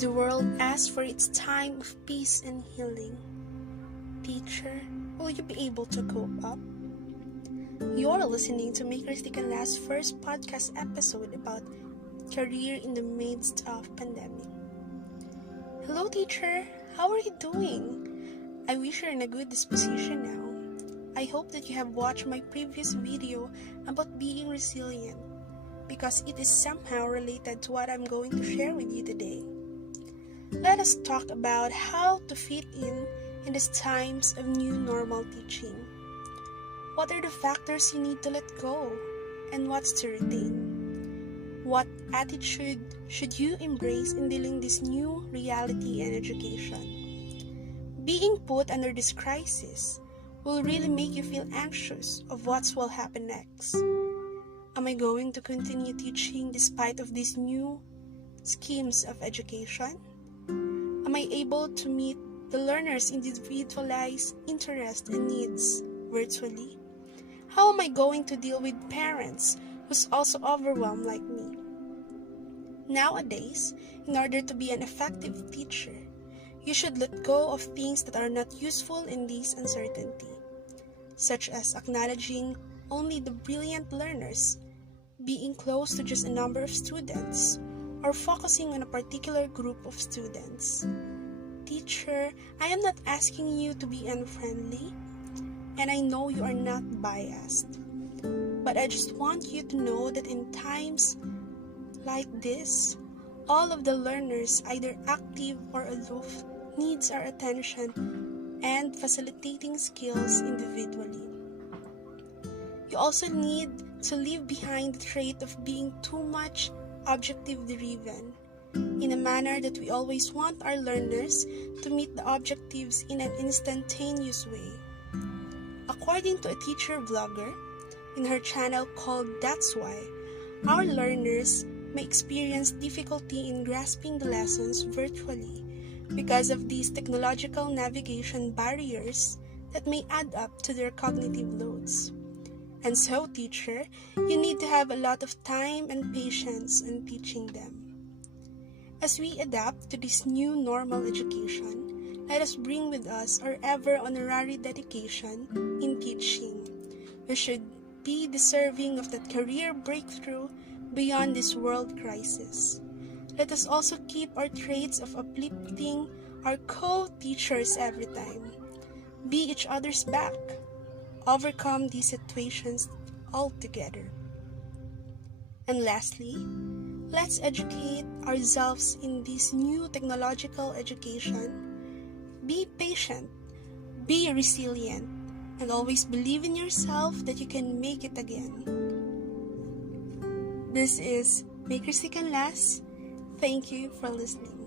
As the world asks for its time of peace and healing, teacher, will you be able to cope up? You're listening to Makers They Can Last first podcast episode about career in the midst of pandemic. Hello teacher, how are you doing? I wish you're in a good disposition now. I hope that you have watched my previous video about being resilient because it is somehow related to what I'm going to share with you today. Let us talk about how to fit in these times of new normal teaching. What are the factors you need to let go and what's to retain? What attitude should you embrace in dealing this new reality in education? Being put under this crisis will really make you feel anxious of what will happen next. Am I going to continue teaching despite of these new schemes of education? Am I able to meet the learners' individualized interests and needs virtually? How am I going to deal with parents who's also overwhelmed like me? Nowadays, in order to be an effective teacher, you should let go of things that are not useful in this uncertainty, such as acknowledging only the brilliant learners, being close to just a number of students, or focusing on a particular group of students. Teacher, I am not asking you to be unfriendly, and I know you are not biased. But I just want you to know that in times like this, all of the learners, either active or aloof, needs our attention and facilitating skills individually. You also need to leave behind the trait of being too much objective driven, in a manner that we always want our learners to meet the objectives in an instantaneous way. According to a teacher vlogger in her channel called That's Why, our learners may experience difficulty in grasping the lessons virtually because of these technological navigation barriers that may add up to their cognitive loads. And so, teacher, you need to have a lot of time and patience in teaching them. As we adapt to this new normal education, let us bring with us our ever honorary dedication in teaching. We should be deserving of that career breakthrough beyond this world crisis. Let us also keep our traits of uplifting our co-teachers every time. Be each other's back. Overcome these situations altogether. And lastly, let's educate ourselves in this new technological education. Be patient, be resilient, and always believe in yourself that you can make it again. This is Makers They Can Last. Thank you for listening.